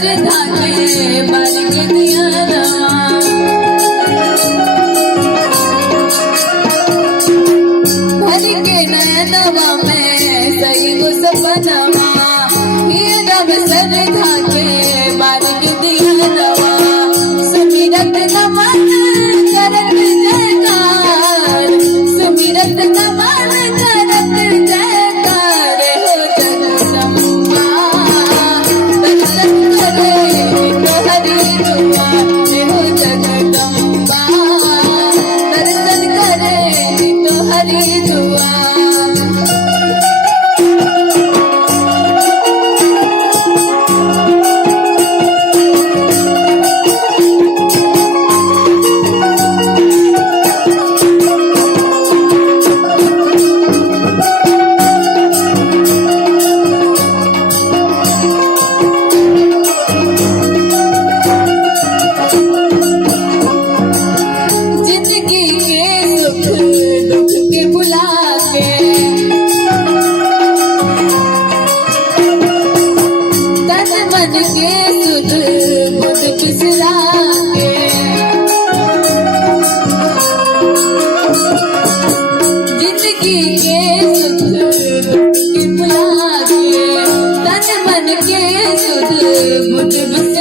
सरधा के बारिक दिया नवा भर के नयनवा में सही गो सपनवा ये रब सरधा के बारिक दिया नवा सुमिरत नमन करत जयकार सुमिरत नमन करत जयकार हो जगदम्बा दर्शन करे तो हरि दुआ हो जगदम्बा दर्शन करे तो हरि दुआ मन के सुध बुध बिसरा के जिंदगी के सुध दुख के भुला के तन मन के सुध बुध बिसरा